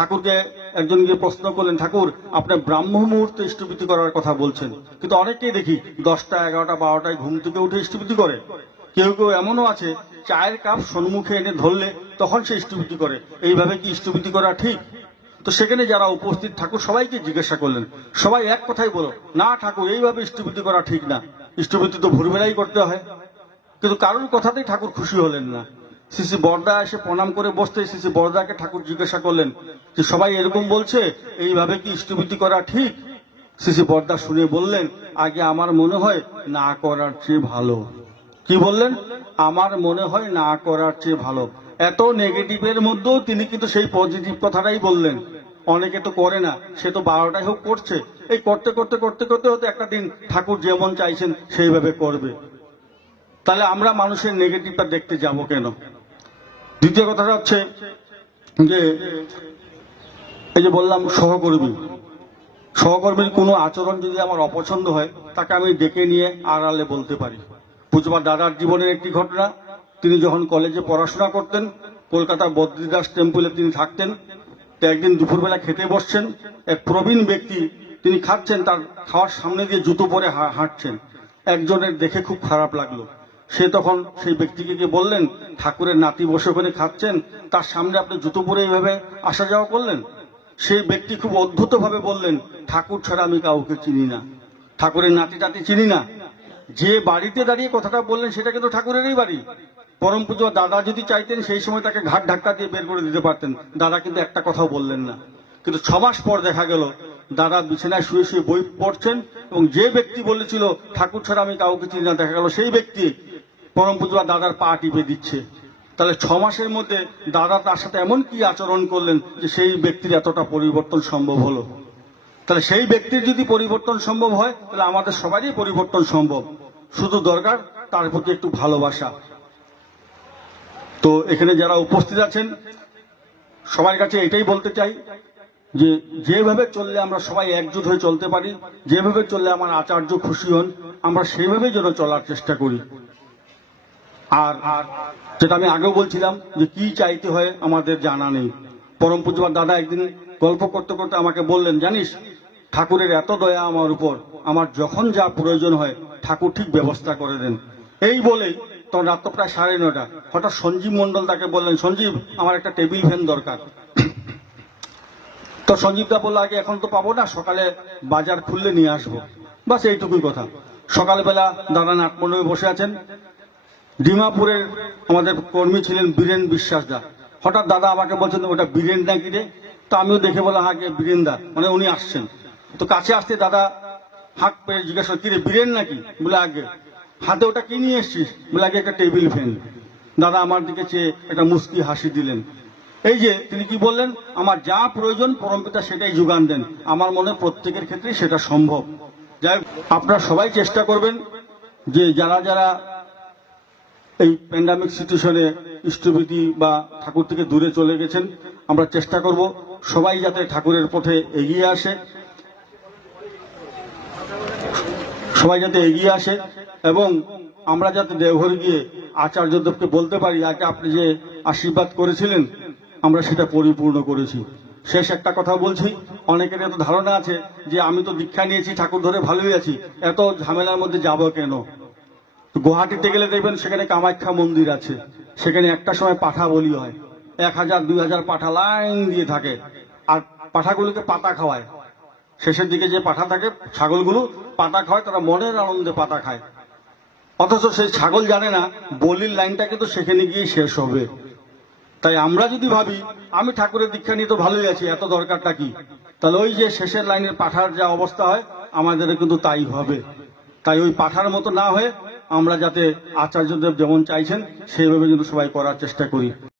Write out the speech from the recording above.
ঠাকুরকে একজন গিয়ে প্রশ্ন করলেন, ঠাকুর আপনি ব্রাহ্ম মুহূর্তে ইষ্টভৃতি করার কথা বলছেন, কিন্তু অনেকেই দেখি 10টা 11টা 12টায় ঘুম থেকে উঠে ইষ্টভৃতি করে। কেউ কেউ এমনও আছে চায়ের কাপ সম্মুখে এনে ধরলে তখন সে ইষ্টভৃতি করে। এইভাবে কি ইষ্টভৃতি করা ঠিক? তো সেখানে যারা উপস্থিত ঠাকুর সবাইকে জিজ্ঞাসা করলেন, সবাই এক কথাই বলো, না ঠাকুর এইভাবে ইষ্টভৃতি করা ঠিক না, ইষ্টভৃতি তো ভোরবেলাই করতে হয়। কিন্তু কারোর কথাতেই ঠাকুর খুশি হলেন না। শ্রী বরদা এসে প্রণাম করে বসতে শ্রী বরদাকে ঠাকুর জিজ্ঞাসা করলেন যে সবাই এরকম বলছে, এইভাবে কি ইষ্টভৃতি করা ঠিক? শ্রী বরদা শুনে বললেন, আগে আমার মনে হয় না করার চেয়ে ভালো। কি বললেন? আমার মনে হয় না করার চেয়ে ভালো। এত নেগেটিভের মধ্যেও তিনি কিন্তু সেই পজিটিভ কথাটাই বললেন। অনেকে তো করে না, সে তো 12টাই হোক করছে, এই করতে করতে করতে করতে হয়তো একটা দিন ঠাকুর যেমন চাইছেন সেইভাবে করবে। তাহলে আমরা মানুষের নেগেটিভটা দেখতে যাব কেন? দ্বিতীয় কথাটা হচ্ছে যে এই যে বললাম সহকর্মীর কোনো আচরণ যদি আমার অপছন্দ হয়, তাকে আমি ডেকে নিয়ে আড়ালে বলতে পারি। পূজবার দাদার জীবনের একটি ঘটনা, তিনি যখন কলেজে পড়াশোনা করতেন, কলকাতা বদ্রীদাস টেম্পলে তিনি থাকতেন। তো একদিন দুপুরবেলা খেতে বসছেন, এক প্রবীণ ব্যক্তি তিনি খাচ্ছেন, তার খাওয়ার সামনে দিয়ে জুতো পরে হাঁটছেন। একজনের দেখে খুব খারাপ লাগলো। সে তখন সেই ব্যক্তিকে গিয়ে বললেন, ঠাকুরের নাতি বসে ওখানে খাচ্ছেন, তার সামনে আপনি জুতো পরে এইভাবে আসা যাওয়া করলেন? সেই ব্যক্তি খুব অদ্ভুত ভাবে বললেন, ঠাকুর ছাড়া আমি কাউকে চিনি না, ঠাকুরের নাতি টাতি চিনি না। যে বাড়িতে দাঁড়িয়ে কথাটা বললেন সেটা কিন্তু ঠাকুরেরই বাড়ি। পরম পূজ্য দাদা যদি চাইতেন সেই সময় তাকে ঘাট ধাক্কা দিয়ে বের করে দিতে পারতেন। দাদা কিন্তু একটা কথাও বললেন না। কিন্তু 6 মাস পর দেখা গেল দাদা বিছানায় শুয়ে শুয়ে বই পড়ছেন, এবং যে ব্যক্তি বলেছিল ঠাকুর ছাড়া আমি কাউকে চিনি না, দেখা গেল সেই ব্যক্তি পরম পূজ্য দাদার পা টিপে দিচ্ছে। তাহলে 6 মাসের মধ্যে দাদা তার সাথে এমন কি আচরণ করলেন যে সেই ব্যক্তির এতটা পরিবর্তন সম্ভব হলো? তাহলে সেই ব্যক্তির যদি পরিবর্তন সম্ভব হয়, তাহলে আমাদের সবারই পরিবর্তন সম্ভব। শুধু দরকার তার প্রতি একটু ভালোবাসা। তো এখানে যারা উপস্থিত আছেন সবার কাছে এটাই বলতে চাই যে যেভাবে চললে আমরা সবাই একজুট হয়ে চলতে পারি, যেভাবে চললে আমার আচার্য খুশি হন, আমরা সেইভাবেই যেন চলার চেষ্টা করি। আর যেটা আমি আগেও বলছিলাম যে কি চাইতে হয় আমাদের জানা নেই। পরম পূজ্যপাদ দাদা একদিন গল্প করতে করতে আমাকে বললেন, জানিস ঠাকুরের এত দয়া আমার উপর, আমার যখন যা প্রয়োজন হয় ঠাকুর ঠিক ব্যবস্থা করে দেন। এই বলেই তখন রাত প্রায় 9:30, হঠাৎ সঞ্জীব মন্ডল তাকে বললেন, সঞ্জীব আমার একটা টেবিল ফ্যান দরকার। তো সঞ্জীবদা বললো, আগে এখন তো পাবো না, সকালে বাজার খুললে নিয়ে আসবো। বাস এইটুকুই কথা। সকালবেলা দাদা নাটমণ্ডপে বসে আছেন। ডিমাপুরের আমাদের কর্মী ছিলেন বীরেন বিশ্বাস দা। হঠাৎ দাদা আমাকে বলছেন, ওটা বীরেন নাকি রে? তো আমিও দেখে বললাম, আগে বীরেন দা, মানে উনি আসছেন। তো কাছে আসতে দাদা হাঁক পেয়ে জিজ্ঞাসা, কি রে বীরেন নাকি? বলে আগে। হাতে ওটা কি নিয়ে এসছিস? বলে আগে একটা টেবিল ফ্যান। দাদা আমার দিকে চেয়ে একটা মুস্কি হাসি দিলেন। এই যে তিনি কি বললেন, আমার যা প্রয়োজন পরমপিতা সেটাই যোগান দেন। আমার মনে প্রত্যেকের ক্ষেত্রে সেটা সম্ভব। যাই হোক, আপনারা সবাই চেষ্টা করবেন যে যারা যারা এই প্যান্ডামিক সিচুয়েশনে ইষ্টভৃতি বা ঠাকুর থেকে দূরে চলে গেছেন, আমরা চেষ্টা করব সবাই যাতে ঠাকুরের পথে এগিয়ে আসে, এবং আমরা যাতে দেওঘর গিয়ে আচার্যদেবকে বলতে পারি, আগে আপনি যে আশীর্বাদ করেছিলেন আমরা সেটা পরিপূর্ণ করেছি। শেষ একটা কথা বলছি, অনেকের এত ধারণা আছে যে আমি তো দীক্ষা নিয়েছি, ঠাকুর ধরে ভালোই আছি, এত ঝামেলার মধ্যে যাব কেন? গুয়াহাটিতে গেলে দেখবেন সেখানে কামাখ্যা মন্দির আছে, সেখানে একটা সময় পাঠা বলি হয়, 1000-2000 পাঠা লাইন দিয়ে থাকে, আর পাঠাগুলোকে পাতা খাওয়ায়। শেষের দিকে যে পাঠা থাকে, ছাগলগুলো পাতা খাওয়ায়, তারা মনের আনন্দে পাতা খায়। অথচ সেই ছাগল জানে না বলির লাইনটা কিন্তু সেখানে গিয়ে শেষ হবে। তাই আমরা যদি ভাবি আমি ঠাকুরের দীক্ষা নিয়ে তো ভালোই আছি, এত দরকারটা কি, তাহলে ওই যে শেষের লাইনের পাঠার যা অবস্থা হয় আমাদের কিন্তু তাই হবে। তাই ওই পাঠার মতো না হয়ে আমরা যাতে আচার্যদেব যেমন চাইছেন সেইভাবে যদি সবাই করার চেষ্টা করি।